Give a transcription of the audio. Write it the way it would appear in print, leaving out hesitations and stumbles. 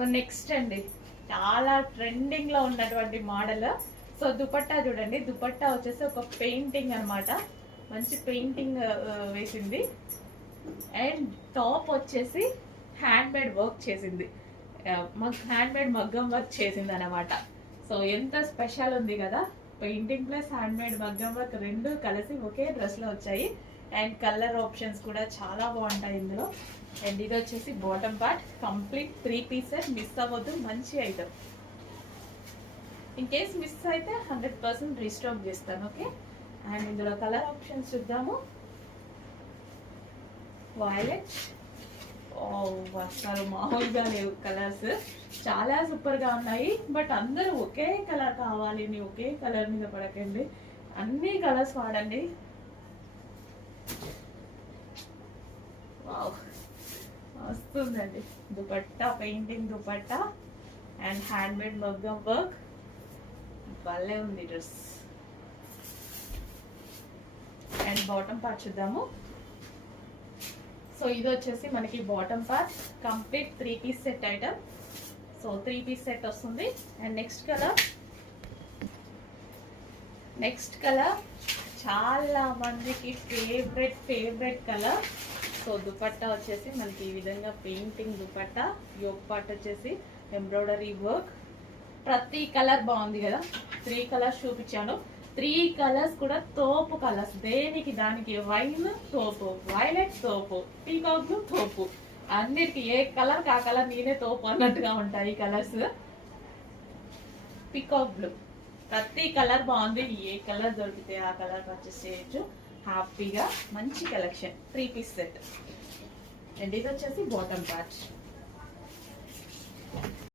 So next అండి, చాలా trending లో ఉన్నటువంటి మోడల్. సో దుపట్టా చూడండి, దుపట్టా వచ్చేసి ఒక పెయింటింగ్ అన్నమాట, మంచి పెయింటింగ్ వేసింది. అండ్ టాప్ వచ్చేసి హ్యాండ్ మేడ్ వర్క్ చేసింది, హ్యాండ్ మేడ్ మగ్గం వర్క్ చేసింది అనమాట. సో ఎంత స్పెషల్ ఉంది కదా, పెయింటింగ్ ప్లస్ హ్యాండ్ మేడ్ మగ్గం వర్క్ రెండు కలిసి ఒకే డ్రెస్ లో వచ్చాయి. అండ్ కలర్ ఆప్షన్స్ కూడా చాలా బాగుంటాయి ఇందులో. అండ్ ఇది వచ్చేసి bottom part, complete 3 pieces, miss అవ్వద్దు, మంచి ఐటమ్. ఇన్ కేస్ మిస్ అయితే 100% రీస్టాక్ చేస్తాను. ఓకే, అండ్ ఇందులో కలర్ ఆప్షన్స్ చూద్దాము. వైలెట్, అసలు మామూలుగా లేవు కలర్స్, చాలా సూపర్ గా ఉన్నాయి. బట్ అందరూ ఒకే కలర్ కావాలి అని ఒకే కలర్ మీద పడకండి, అన్ని కలర్స్ వాడండి. వావ్, వస్తుందండి dupatta, painting dupatta and handmade మగ్గం వర్క్, భలే ఉంది డ్రెస్. అండ్ బాటమ్ పార్ట్ చూద్దాము. సో ఇది వచ్చేసి మనకి bottom part, complete 3 piece set item. So 3 piece set వస్తుంది. అండ్ నెక్స్ట్ కలర్ చాలా మందికి ఫేవరెట్ కలర్. సో దుపట్టా వచ్చేసి మనకి ఈ విధంగా పెయింటింగ్ దుపట్టా, యోక్ పార్ట్ వచ్చేసి ఎంబ్రాయిడరీ వర్క్. ప్రతి కలర్ బాగుంది కదా, 3 కలర్స్ చూపించాను. 3 కలర్స్ కూడా తోపు కలర్స్, దేనికి దానికి. వైన్ తోపు, వైలెట్ తోపు, పీకాక్ బ్లూ తోపు, అన్నిటికీ ఏ కలర్ కా కలర్ నేనే తోపు అన్నట్టుగా ఉంటాయి కలర్స్. పీకాక్ బ్లూ, ప్రతి కలర్ బాగుంది. ఏ కలర్ దొరికితే ఆ కలర్ పర్చేస్ చేయొచ్చు హ్యాపీగా. మంచి కలెక్షన్, 3 పీస్ సెట్. అండ్ ఇది వచ్చేసి బాటమ్ పార్ట్.